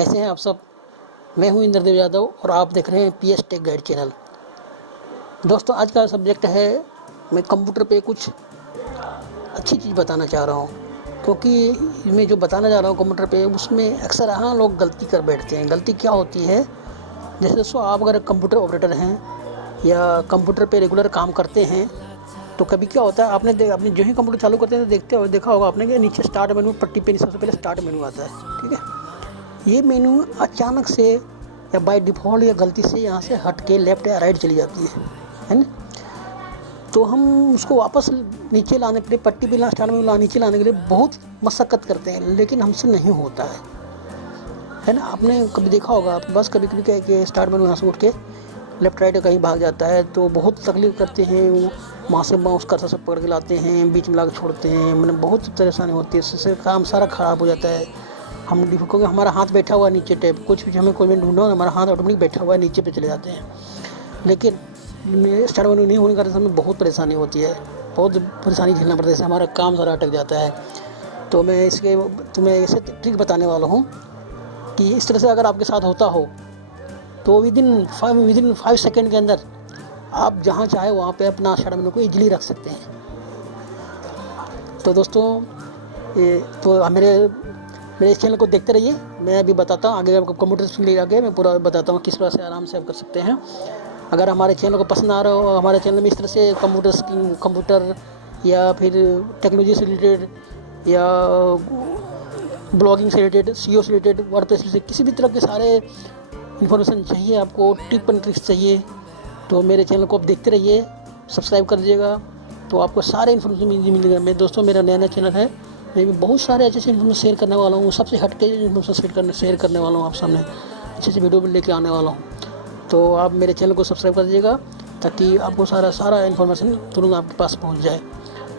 कैसे हैं आप सब। मैं हूं इंद्रदेव यादव और आप देख रहे हैं PS टेक गाइड चैनल। दोस्तों, आज का सब्जेक्ट है, मैं कंप्यूटर पे कुछ अच्छी चीज़ बताना चाह रहा हूं, क्योंकि मैं जो बताना चाह रहा हूं कंप्यूटर पे उसमें अक्सर हाँ लोग गलती कर बैठते हैं। गलती क्या होती है, जैसे दोस्तों आप अगर कंप्यूटर ऑपरेटर हैं या कंप्यूटर पे रेगुलर काम करते हैं तो कभी क्या होता है, आपने जो ही कंप्यूटर चालू करते हैं तो देखा होगा आपने कि नीचे स्टार्ट मेनू पट्टी पे सबसे पहले स्टार्ट मेनू आता है। ठीक है, ये मेनू अचानक से या बाय डिफ़ॉल्ट या गलती से यहाँ से हट के लेफ़्ट या राइट चली जाती है ना। तो हम उसको वापस नीचे लाने के लिए पट्टी पे स्टार्ट में नीचे लाने के लिए बहुत मशक्क़त करते हैं, लेकिन हमसे नहीं होता है ना। आपने कभी देखा होगा, आप बस कभी कभी क्या है कि स्टार्ट मेनू यहाँ से उठ के लेफ़्ट राइट कहीं भाग जाता है तो बहुत तकलीफ़ करते हैं। वो वहाँ से माउस कर्सर सब पकड़ के लाते हैं, बीच में ला के छोड़ते हैं, मैंने बहुत परेशानी होती है। इससे काम सारा ख़राब हो जाता है। हम क्योंकि हमारा हाथ बैठा हुआ है नीचे टैब, कुछ भी हमें कोई भी ढूंढना हो हमारा हाथ ऑटोमेटिक बैठा हुआ है नीचे पे चले जाते हैं। लेकिन स्टार्ट मेनू नहीं होने का कारण हमें बहुत परेशानी होती है, बहुत परेशानी झेलना पड़ता है, इससे हमारा काम सारा अटक जाता है। तो मैं तुम्हें ऐसे ट्रिक बताने वाला हूँ कि इस तरह से अगर आपके साथ होता हो तो विदिन 5 सेकेंड के अंदर आप जहाँ चाहे वहाँ पे अपना स्टार्ट मेनू को ईजिली रख सकते हैं। तो दोस्तों मेरे इस चैनल को देखते रहिए। मैं अभी बताता हूँ आगे, आपको कंप्यूटर स्क्रीन ले आगे मैं पूरा बताता हूँ किस तरह से आराम से आप कर सकते हैं। अगर हमारे चैनल को पसंद आ रहा हो, हमारे चैनल में इस तरह से कंप्यूटर या फिर टेक्नोलॉजी से रिलेटेड या ब्लॉगिंग से रिलेटेड, SEO से रिलेटेड, वर्डप्रेस से किसी भी तरह के सारे इन्फॉर्मेशन चाहिए, आपको टिप एंड ट्रिक्स चाहिए, तो मेरे चैनल को आप देखते रहिए, सब्सक्राइब कर दीजिएगा, तो आपको सारे इन्फॉर्मेशन मिलेगा। मैं दोस्तों, मेरा नया चैनल है, मैं भी बहुत सारे अच्छे इन्फॉर्मेशन शेयर करने वाला हूँ, सबसे हट के इन्फॉर्मेशन शेयर करने वाला हूँ, आप सामने अच्छे वीडियो लेके आने वाला हूँ। तो आप मेरे चैनल को सब्सक्राइब कर दीजिएगा ताकि आपको सारा इन्फॉर्मेशन तुरंत आपके पास पहुँच जाए।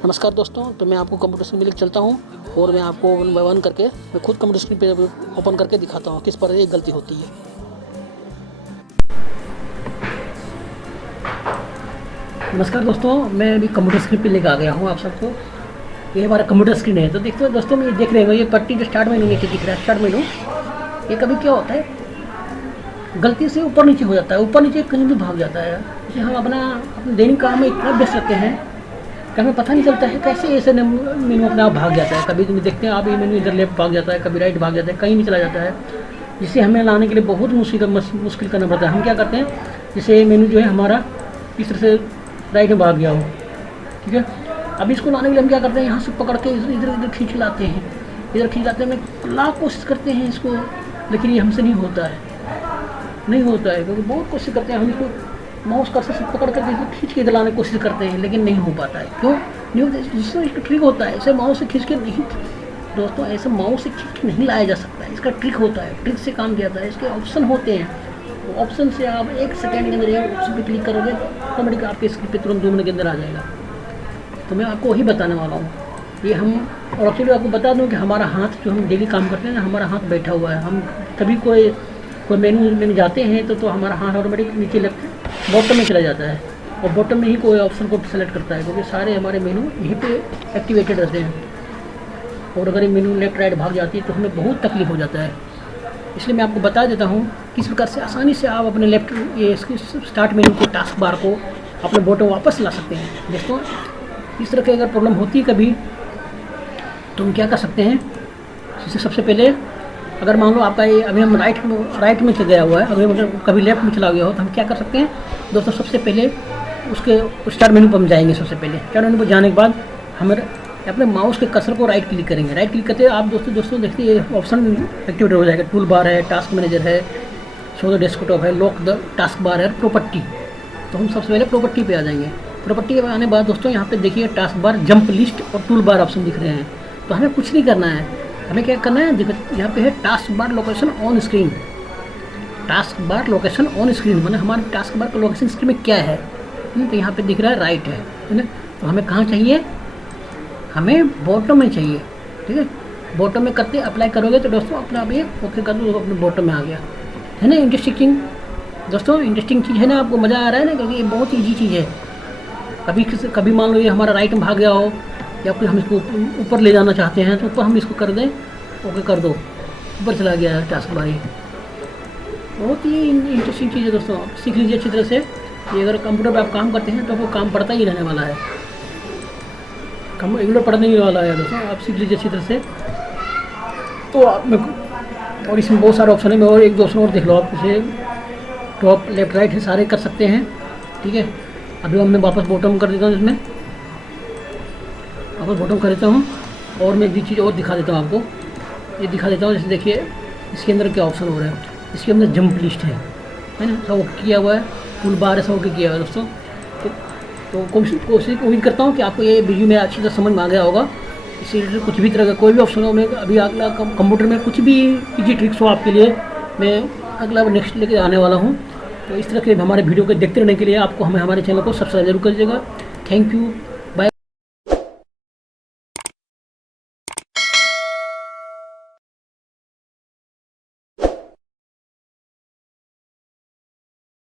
नमस्कार दोस्तों, तो मैं आपको कंप्यूटर स्क्रीन में लेकर चलता हूँ और मैं आपको 1 बाय 1 करके मैं खुद कंप्यूटर स्क्रीन पे ओपन करके दिखाता हूँ किस पर ये गलती होती है। नमस्कार दोस्तों, मैं अभी कंप्यूटर स्क्रीन पे लेकर आ गया हूँ आप सबको। ये हमारा कंप्यूटर स्क्रीन है। तो देखते हो दोस्तों, मैं देख रहे हो ये पट्टी जो स्टार्ट मेनू नीचे दिख रहा है, स्टार्ट मेनू, ये कभी क्या होता है गलती से ऊपर नीचे हो जाता है, ऊपर नीचे कहीं भी भाग जाता है। जैसे हम अपने दैनिक काम में इतना व्यस्त रहते हैं कि हमें पता नहीं चलता है कैसे ऐसे मेनू अपने आप भाग जाता है। कभी तुम देखते हैं आप ये मेनू इधर लेफ्ट भाग जाता है, कभी राइट भाग जाता है, कहीं नहीं चला जाता है, जिससे हमें लाने के लिए बहुत मुश्किल करना पड़ता है। हम क्या करते हैं, जैसे ये मेनू जो है हमारा इस तरह से राइट में भाग गया हो, ठीक है, अब इसको लाने के लिए हम क्या करते हैं, यहाँ से पकड़ के इधर खींच लाते हैं, मैं लाख कोशिश करते हैं इसको, लेकिन ये हमसे नहीं होता है क्योंकि बहुत कोशिश करते हैं हम इसको माउस कर्सर से पकड़ कर खींच के इधर लाने की कोशिश करते हैं, लेकिन नहीं हो पाता है। क्यों नहीं होता? जिससे इसका ट्रिक होता है, ऐसे माउस से खींच के नहीं, दोस्तों ऐसे माउस से खींच के नहीं लाया जा सकता है। इसका ट्रिक होता है, ट्रिक से काम किया जाता है, इसके ऑप्शन होते हैं। तो ऑप्शन से आप 1 सेकेंड के अंदर ये ऑप्शन पे क्लिक करोगे ऑटोमेटिक आपके स्क्रीन पे तुरंत 2 मिनट के अंदर आ जाएगा। तो मैं आपको वही बताने वाला हूँ ये हम। और एक्चुअली आपको बता दूँ कि हमारा हाथ जो हम डेली काम करते हैं ना, हमारा हाथ बैठा हुआ है। हम कभी कोई मेनू में जाते हैं तो हमारा हाथ ऑटोमेटिक नीचे लेफ्ट बॉटम में चला जाता है और बॉटम में ही कोई ऑप्शन को सेलेक्ट करता है, क्योंकि सारे हमारे मेनू यहीं पे एक्टिवेटेड रहते हैं। और अगर ये मेनू लेफ्ट राइट भाग जाती है तो हमें बहुत तकलीफ हो जाता है। इसलिए मैं आपको बता देता हूँ किस प्रकार से आसानी से आप अपने इसके स्टार्ट मेनू को, टास्क बार को अपने बॉटम वापस ला सकते हैं। दोस्तों, इस तरह की अगर प्रॉब्लम होती है कभी तो हम क्या कर सकते हैं, जैसे सबसे पहले अगर मान लो आपका ये अभी हम राइट में चल गया हुआ है, अभी मतलब कभी लेफ्ट में चला गया हो, तो हम क्या कर सकते हैं दोस्तों, सबसे पहले उसके स्टार्ट मेनू पर हम जाएंगे। सबसे पहले स्टार्ट मेनू पर जाने के बाद हम अपने माउस के कर्सर को राइट क्लिक करेंगे। राइट क्लिक करते आप दोस्तों देखते ये ऑप्शन एक्टिवेट हो जाएगा। टूल बार है, टास्क मैनेजर है, शो द डेस्कटॉप है, लॉक द टास्क बार है, प्रॉपर्टी। तो हम सबसे पहले प्रॉपर्टी पे आ जाएंगे। प्रॉपर्टी के आने के बाद दोस्तों यहाँ पे देखिए टास्क बार, जंप लिस्ट और टूल बार ऑप्शन दिख रहे हैं। तो हमें कुछ नहीं करना है, हमें क्या करना है, यहाँ पे है task bar location on screen. Task bar location on screen माने हमारे टास्क बार का लोकेशन स्क्रीन में क्या है, तो यहाँ पे दिख रहा है राइट है ना। तो हमें कहाँ चाहिए, हमें बॉटम में चाहिए। ठीक है, बॉटम में करते अप्लाई करोगे तो दोस्तों अपने आप ये ओके कर दो, अपने बॉटम में आ गया है ना। इंटरेस्टिंग दोस्तों, इंटरेस्टिंग चीज़ है ना, आपको मज़ा आ रहा है ना, क्योंकि ये बहुत ईजी चीज़ है। कभी मान लो ये हमारा राइट में भाग गया हो या फिर हम इसको ऊपर ले जाना चाहते हैं तो ऊपर हम इसको कर दें, ओके कर दो, ऊपर चला गया है टास्क बार। बहुत ही इंटरेस्टिंग चीज़ है दोस्तों, आप सीख लीजिए अच्छी तरह से। ये अगर कंप्यूटर पे आप काम करते हैं तो आपको काम पड़ता ही रहने वाला है, काम रेगुलर पढ़ने ही वाला है दोस्तों, आप सीख लीजिए अच्छी तरह से। तो आप में और इसमें बहुत सारे ऑप्शन है, मैं और एक दो ऑप्शन और देख लो आप, इसे टॉप लेफ्ट राइट है, सारे कर सकते हैं। ठीक है, अभी मैं वापस बॉटम कर देता हूँ, इसमें वापस बॉटम कर देता हूँ। और मैं एक चीज़ और दिखा देता हूँ आपको, ये दिखा देता हूँ। जैसे देखिए इसके अंदर क्या ऑप्शन हो रहा है, इसके अंदर जंप लिस्ट है ना, सब ओके किया हुआ है, टूल बार है, सब ओके किया हुआ है दोस्तों। तो कोशिश उम्मीद करता हूँ कि आपको ये वीडियो में अच्छी तरह समझ में आ गया होगा। इससे रिलेटेड कुछ भी तरह का कोई भी ऑप्शन हो, मैं अभी अगला कंप्यूटर में कुछ भी इजी ट्रिक्स हो आपके लिए, मैं अगला नेक्स्ट लेके आने वाला हूँ। तो इस तरह के हमारे वीडियो को देखते रहने के लिए आपको हमारे चैनल को सब्सक्राइब जरूर करिएगा। Thank you.